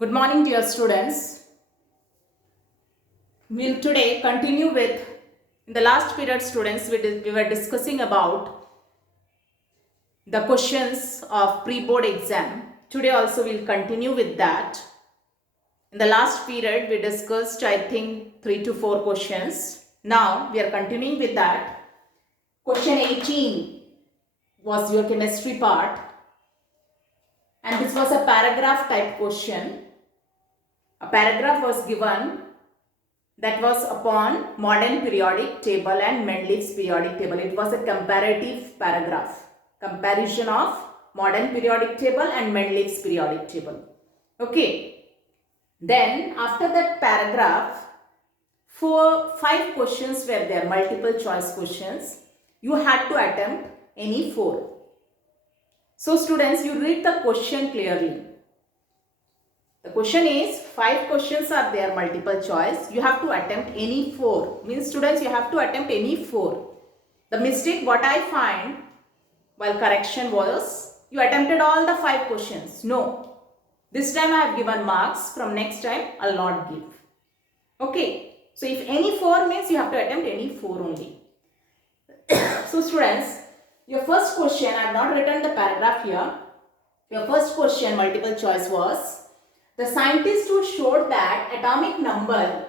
Good morning, dear students. We'll today continue with, in the last period, students, we were discussing about the questions of pre-board exam. Today also we'll continue with that. In the last period, we discussed, I think, 3 to 4 questions. Now, we are continuing with that. Question 18 was your chemistry part. And this was a paragraph type question. A paragraph was given that was upon modern periodic table and Mendeleev's periodic table. It was a comparative paragraph. Comparison of modern periodic table and Mendeleev's periodic table. Okay. Then after that paragraph, 5 questions were there, multiple choice questions. You had to attempt any 4. So students, you read the question clearly. The question is 5 questions are there, multiple choice. You have to attempt any 4. Means students, you have to attempt any 4. The mistake what I find while correction was you attempted all the 5 questions. No. This time I have given marks. From next time I will not give. Okay. So if any 4 means you have to attempt any 4 only. So students, your first question, I have not written the paragraph here. Your first question, multiple choice was, the scientist who showed that atomic number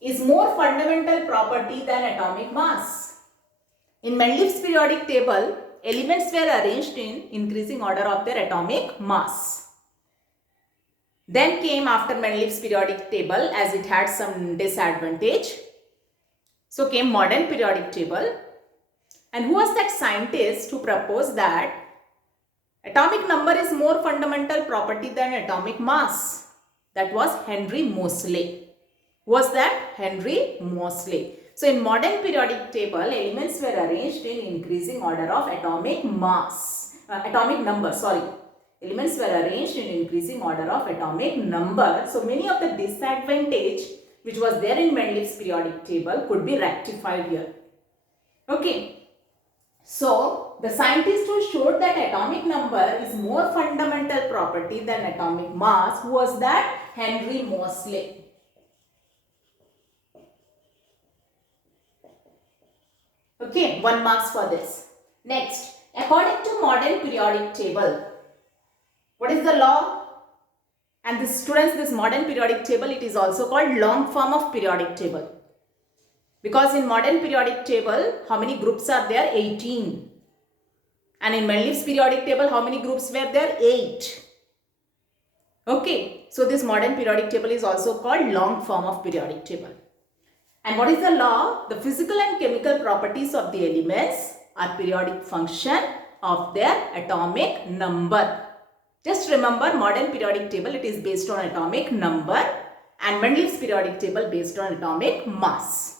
is more fundamental property than atomic mass. In Mendeleev's periodic table, elements were arranged in increasing order of their atomic mass. Then came after Mendeleev's periodic table, as it had some disadvantage. So came modern periodic table. And who was that scientist who proposed that atomic number is more fundamental property than atomic mass? That was Henry Moseley. Who was that? Henry Moseley. So in modern periodic table, elements were arranged in increasing order of atomic mass. Elements were arranged in increasing order of atomic number. So many of the disadvantage which was there in Mendeleev's periodic table could be rectified here. Okay. So, the scientist who showed that atomic number is more fundamental property than atomic mass, who was that? Henry Moseley. Okay, 1 marks for this. Next, according to modern periodic table, what is the law? And this students, this modern periodic table, it is also called long form of periodic table. Because in modern periodic table, how many groups are there? 18. And in Mendeleev's periodic table, how many groups were there? 8. Okay. So this modern periodic table is also called long form of periodic table. And what is the law? The physical and chemical properties of the elements are periodic function of their atomic number. Just remember, modern periodic table, it is based on atomic number, and Mendeleev's periodic table based on atomic mass.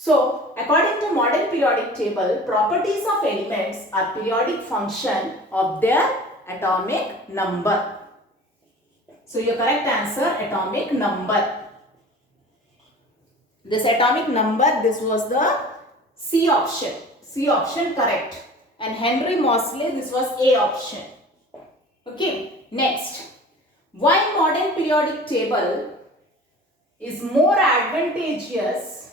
So, according to modern periodic table, properties of elements are periodic function of their atomic number. So, your correct answer, atomic number. This atomic number, this was the C option. C option correct. And Henry Moseley, this was A option. Okay. Next, why modern periodic table is more advantageous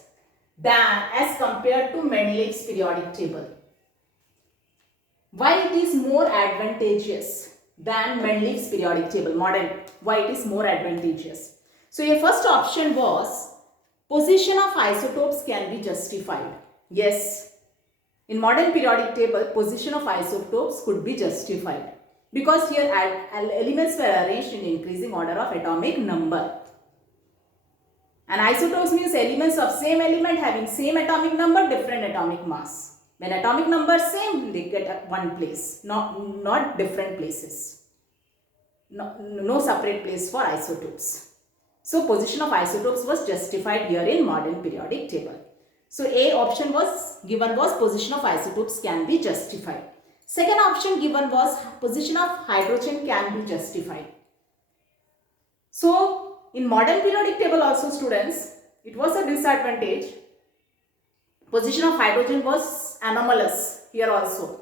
than as compared to Mendeleev's periodic table? Why it is more advantageous than Mendeleev's periodic table? Modern, why it is more advantageous? So your first option was position of isotopes can be justified. Yes, in modern periodic table, position of isotopes could be justified because here elements were arranged in increasing order of atomic number. And isotopes means elements of same element having same atomic number, different atomic mass. When atomic number same, they get at one place, not different places. No separate place for isotopes. So position of isotopes was justified here in modern periodic table. So A option was given was position of isotopes can be justified. Second option given was position of hydrogen can be justified. So in modern periodic table also students, it was a disadvantage. Position of hydrogen was anomalous here also.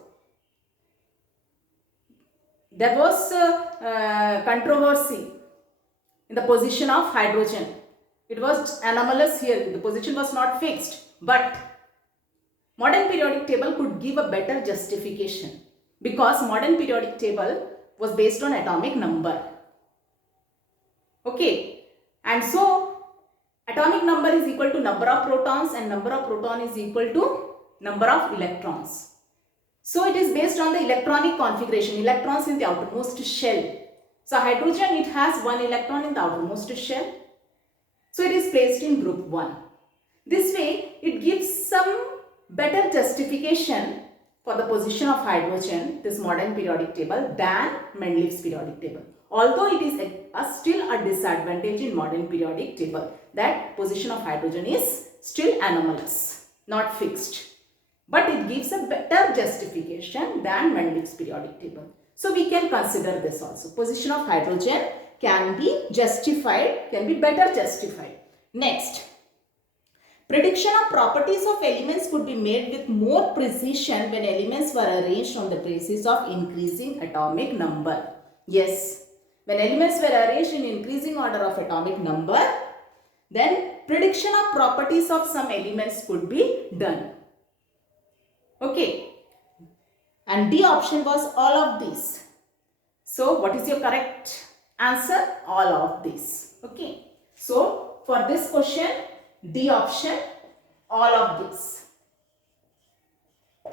There was controversy in the position of hydrogen. It was anomalous here. The position was not fixed. But modern periodic table could give a better justification because modern periodic table was based on atomic number. Okay. And so atomic number is equal to number of protons and number of proton is equal to number of electrons. So it is based on the electronic configuration, electrons in the outermost shell. So hydrogen, it has one electron in the outermost shell. So it is placed in group 1. This way it gives some better justification for the position of hydrogen, this modern periodic table, than Mendeleev's periodic table. Although it is still a disadvantage in modern periodic table, that position of hydrogen is still anomalous, not fixed. But it gives a better justification than Mendeleev's periodic table. So we can consider this also. Position of hydrogen can be justified, can be better justified. Next, prediction of properties of elements could be made with more precision when elements were arranged on the basis of increasing atomic number. Yes, when elements were arranged in increasing order of atomic number, then prediction of properties of some elements could be done. Okay, and D option was all of these. So what is your correct answer? All of these. Okay, so for this question, D option, all of these.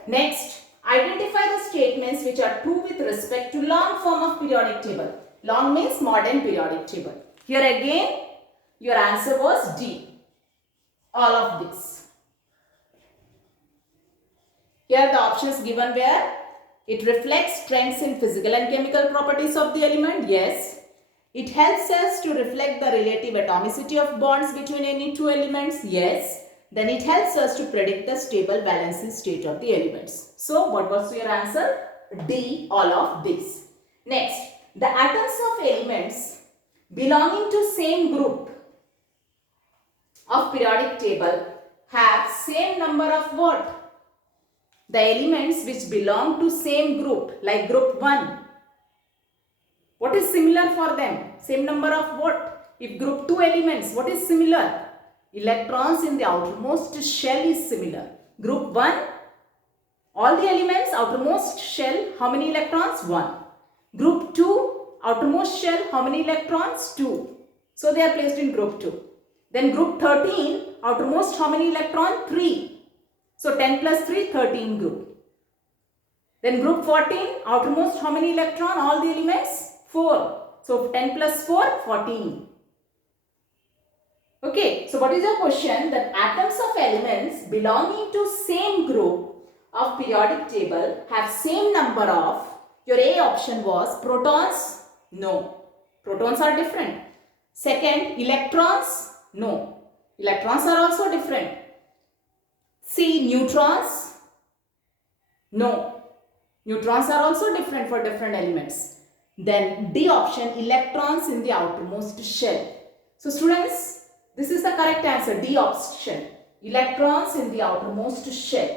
Next, identify the statements which are true with respect to long form of periodic table. Long means modern periodic table. Here again, your answer was D, all of these. Here the options given were, it reflects trends in physical and chemical properties of the element. Yes. It helps us to reflect the relative atomicity of bonds between any two elements. Yes. Then it helps us to predict the stable valency state of the elements. So what was your answer? D, all of these. Next, the atoms of elements belonging to same group of periodic table have same number of what? The elements which belong to same group, like group 1. What is similar for them? Same number of what? If group 2 elements, what is similar? Electrons in the outermost shell is similar. Group 1, all the elements, outermost shell, how many electrons? 1. Group 2, outermost shell, how many electrons? 2. So they are placed in group 2. Then group 13, outermost how many electrons? 3. So 10 plus 3, 13 group. Then group 14, outermost how many electron? All the elements? 4. So 10 plus 4, 14. Okay, so what is your question? That atoms of elements belonging to same group of periodic table have same number of, your A option was protons? No. Protons are different. Second, electrons? No. Electrons are also different. C, neutrons? No. Neutrons are also different for different elements. Then D option, electrons in the outermost shell. So students, this is the correct answer, D option, electrons in the outermost shell.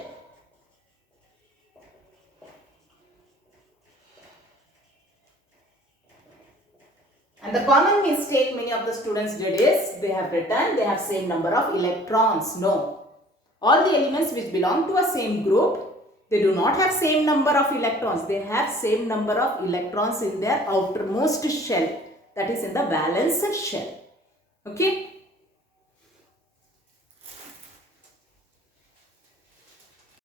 And the common mistake many of the students did is, they have written they have same number of electrons. No. All the elements which belong to a same group, they do not have same number of electrons. They have same number of electrons in their outermost shell. That is in the valence shell. Okay.